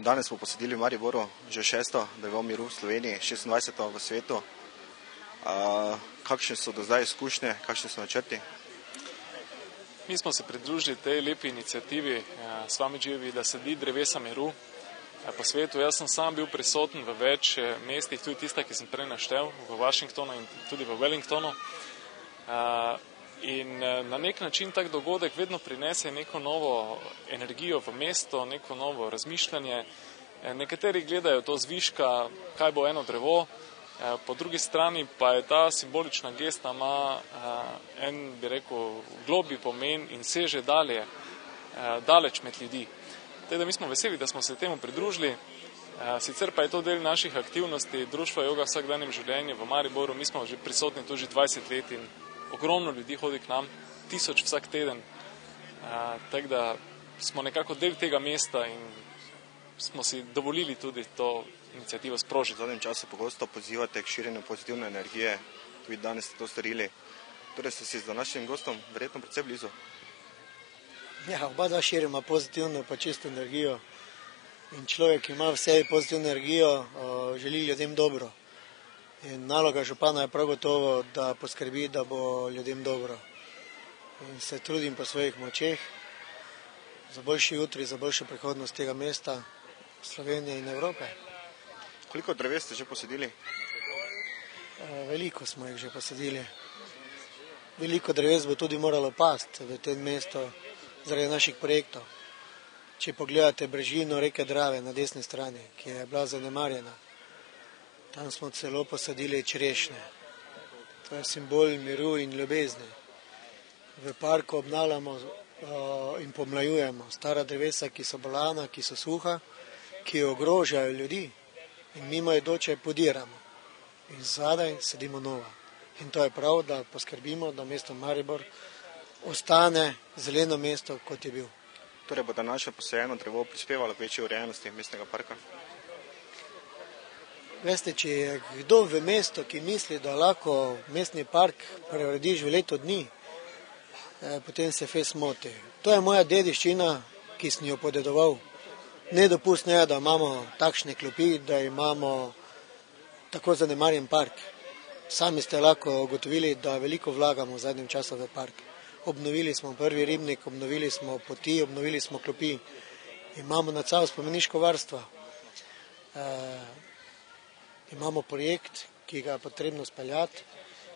Danes smo posadili v Mariboru že 6. drevo miru v Sloveniji, 26. v svetu. Kakšne so do zdaj izkušnje, kakšni so načrti? Mi smo se pridružili tej lepi inicijativi Swamidžijevi, da sadi drevesa miru po svetu. Jaz sem sam bil prisoten v več mestih, tudi tista, ki sem prej naštel, v Washingtonu in tudi v Wellingtonu. In na nek način tak dogodek vedno prinese neko novo energijo v mesto, neko novo razmišljanje. Nekateri gledajo to zviška, kaj bo eno drevo, po drugi strani pa je ta simbolična gesta ima en, bi rekel, globlji pomen in seže daleč med ljudi. Teda mi smo veseli, da smo se temu pridružili. Sicer pa je to del naših aktivnosti Društva Yoga v vsakdanjem življenju v Mariboru. Mi smo že prisotni tu že 20 let in ogromno ljudi hodi k nam, 1000 vsak teden. Tako da smo nekako del tega mesta in smo si dovolili tudi to inicijativo sprožiti. V zadnjem času pogosto pozivate k širjenju pozitivne energije, tudi danes ste to storili. Torej ste si z današnjim gostom verjetno predvsej blizu. Ja, oba dva širimo pozitivno pa čisto energijo. In človek, ki ima v sebi pozitivno energijo, želi ljudem dobro. In naloga župana je prav gotovo, da poskrbi, da bo ljudem dobro. In se trudim po svojih močeh za boljši jutri, za boljšo prihodnost tega mesta, Slovenije in Evrope. Koliko dreves ste že posadili? Veliko smo jih že posadili. Veliko dreves bo tudi moralo pasti v tem mestu zaradi naših projektov. Če pogledate brežino reke Drave na desni strani, ki je bila zanemarjena, tam smo celo posadili čerešnje. To je simbol miru in ljubezni. V parku obnavljamo in pomlajujemo stara drevesa, ki so bolana, ki so suha, ki ogrožajo ljudi. In mimoidoče podiramo. In zadaj sadimo nova. In to je prav, da poskrbimo, da mesto Maribor ostane zeleno mesto, kot je bil. Torej bo današnje posajeno drevo prispevalo k večji urejenosti mestnega parka? Veste, če je kdo v mestu, ki misli, da lahko mestni park preurediš v leto dni, potem se fez moti. To je moja dediščina, ki sem jo podedoval. Nedopustno je, da imamo takšne klopi, da imamo tako zanemarjen park. Sami ste lahko ugotovili, da veliko vlagamo v zadnjem času v park. Obnovili smo prvi ribnik, obnovili smo poti, obnovili smo klopi. Imamo na celo spomeniško varstvo. Imamo projekt, ki ga je potrebno speljati,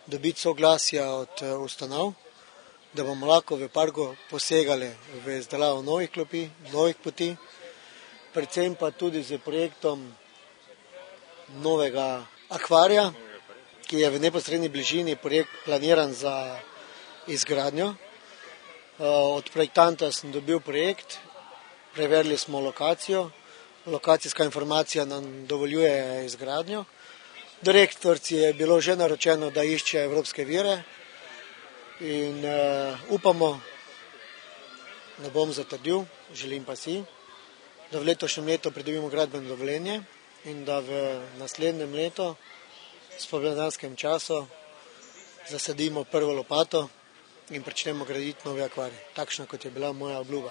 dobiti soglasja od ustanov, da bomo lahko v parku posegali v izdelavo novih klopi, novih poti, predvsem pa tudi z projektom novega akvarija, ki je v neposredni bližini projekt planiran za izgradnjo. Od projektanta sem dobil projekt, preverili smo lokacijo, lokacijska informacija nam dovoljuje izgradnjo. Direktorci je bilo že naročeno, da išče evropske vire in upamo, ne bom zatrdil, želim pa si, da v letošnjem letu pridobimo gradbeno dovoljenje in da v naslednjem letu, v spomladanskem času, zasadimo prvo lopato in pričnemo graditi novi akvarij, takšno kot je bila moja obljuba.